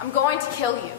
I'm going to kill you.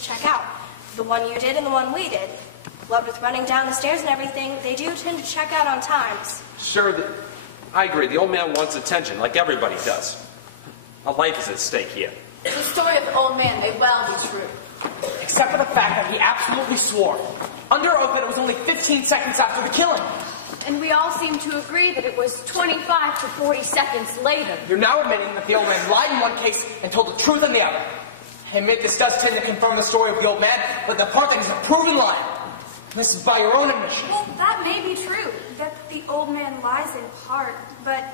Check out. The one you did and the one we did. What with running down the stairs and everything, they do tend to check out on times. Sure, I agree. The old man wants attention, like everybody does. A life is at stake here. The story of the old man may well be true. Except for the fact that he absolutely swore, under oath, that it was only 15 seconds after the killing. And we all seem to agree that it was 25 to 40 seconds later. You're now admitting that the old man lied in one case and told the truth in the other. Admit this does tend to confirm the story of the old man, but the part that is a proven lie. This is by your own admission. Well, that may be true, that the old man lies in part, but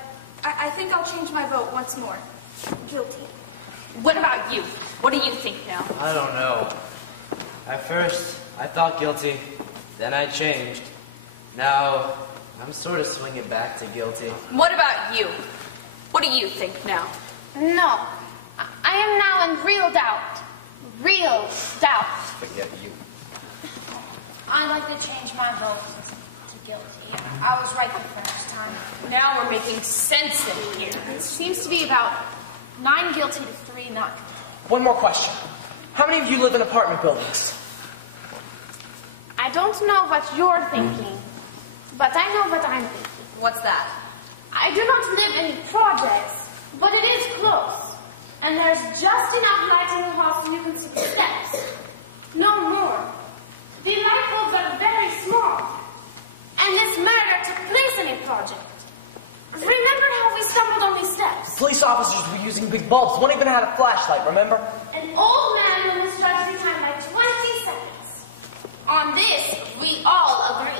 I think I'll change my vote once more. Guilty. What about you? What do you think now? I don't know. At first, I thought guilty. Then I changed. Now, I'm sort of swinging back to guilty. What about you? What do you think now? No. I am now in real doubt. Real doubt. Forget you. I'd like to change my vote to guilty. I was right the first time. Now we're making sense in here. It seems to be about 9 guilty to 3 not guilty. One more question. How many of you live in apartment buildings? I don't know what you're thinking, but I know what I'm thinking. What's that? I do not live in projects, but it is close. And there's just enough light in the house so you can see the steps. No more. The light bulbs are very small. And this murder took place in a project. Remember how we stumbled on these steps? Police officers were using big bulbs. One even had a flashlight, remember? An old man was starting behind by 20 seconds. On this, we all agree.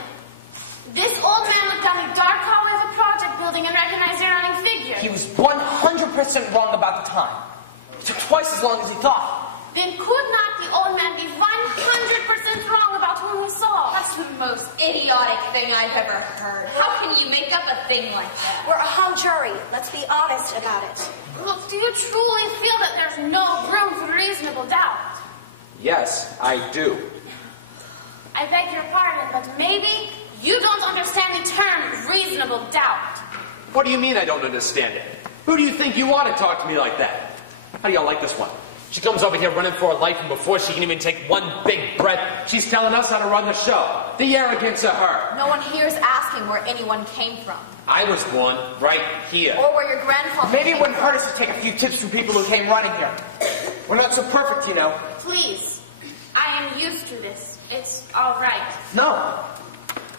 This old man looked down the dark hallway of a project building and recognized a running figure. He was 100% wrong about the time. It took twice as long as he thought. Then could not the old man be 100% wrong about whom he saw? That's the most idiotic thing I've ever heard. How can you make up a thing like that? We're a hung jury. Let's be honest about it. Look, do you truly feel that there's no room for reasonable doubt? Yes, I do. I beg your pardon, but maybe you don't understand the term reasonable doubt. What do you mean I don't understand it? Who do you think you are to talk to me like that? How do y'all like this one? She comes over here running for her life, and before she can even take one big breath, she's telling us how to run the show. The arrogance of her. No one here is asking where anyone came from. I was born right here. Or where your grandfather Maybe it wouldn't came from. hurt us to take a few tips from people who came running here. We're not so perfect, you know. Please, I am used to this. It's all right. No.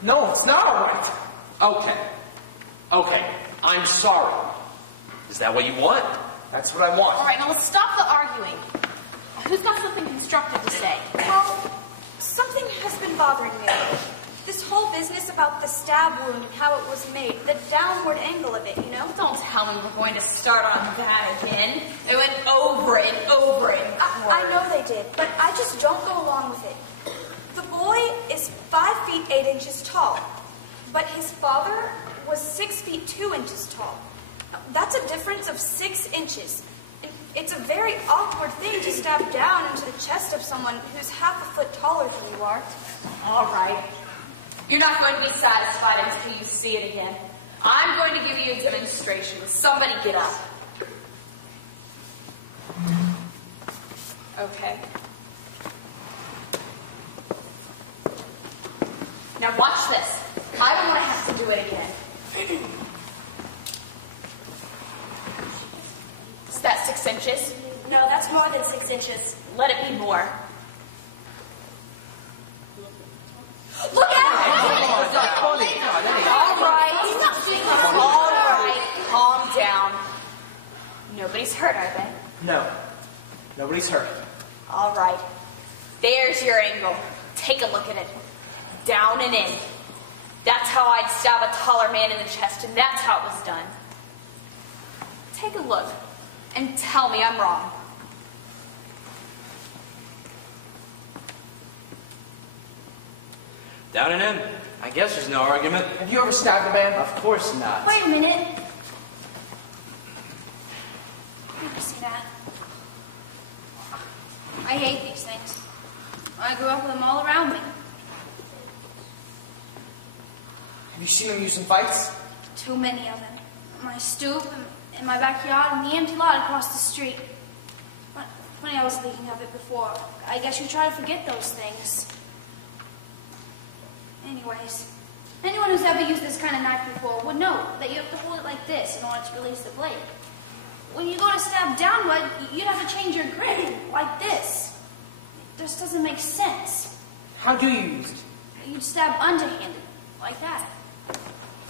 No, it's not all right. Okay, I'm sorry. Is that what you want? That's what I want. All right, now let's stop the arguing. Who's got something constructive to say? Well, something has been bothering me. This whole business about the stab wound and how it was made, the downward angle of it, you know? Don't tell me we're going to start on that again. They went over it and over it. I know they did, but I just don't go along with it. The boy is 5 feet 8 inches tall, but his father was 6 feet 2 inches tall. That's a difference of 6 inches. It's a very awkward thing to stab down into the chest of someone who's half a foot taller than you are. All right. You're not going to be satisfied until you see it again. I'm going to give you a demonstration. Somebody get up. Okay. Now watch this. I don't want to have to do it again. Is that 6 inches? No, that's more than 6 inches. Let it be more. Look at it! It's not funny. All right, calm down. Nobody's hurt, are they? No. Nobody's hurt. All right. There's your angle. Take a look at it. Down and in. That's how I'd stab a taller man in the chest, and that's how it was done. Take a look and tell me I'm wrong. Down and in. I guess there's no argument. Have you ever stabbed a man? Of course not. Wait a minute. Never see that. I hate these things. I grew up with them all around me. Have you seen them used in fights? Too many of them. On my stoop, in my backyard, and the empty lot across the street. Funny I was thinking of it before. I guess you try to forget those things. Anyways, anyone who's ever used this kind of knife before would know that you have to hold it like this in order to release the blade. When you go to stab downward, you'd have to change your grip, like this. It just doesn't make sense. How do you use it? You'd stab underhanded, like that. I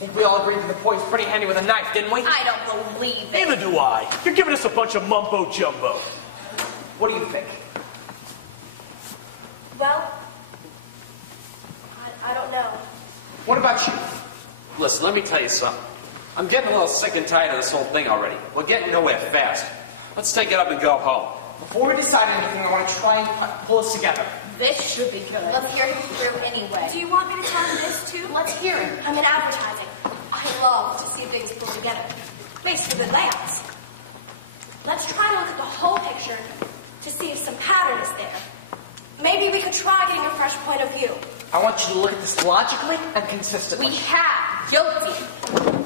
think we all agreed that the boy's pretty handy with a knife, didn't we? I don't believe it. Neither do I. You're giving us a bunch of mumbo-jumbo. What do you think? Well, I don't know. What about you? Listen, let me tell you something. I'm getting a little sick and tired of this whole thing already. We're getting nowhere fast. Let's take it up and go home. Before we decide anything, I want to try and pull us together. This should be good. Let's hear him through anyway. Do you want me to tell him this too? Let's hear him. I'm in advertising. I love to see things pulled together. Makes for good layouts. Let's try to look at the whole picture to see if some pattern is there. Maybe we could try getting a fresh point of view. I want you to look at this logically and consistently. We have guilty.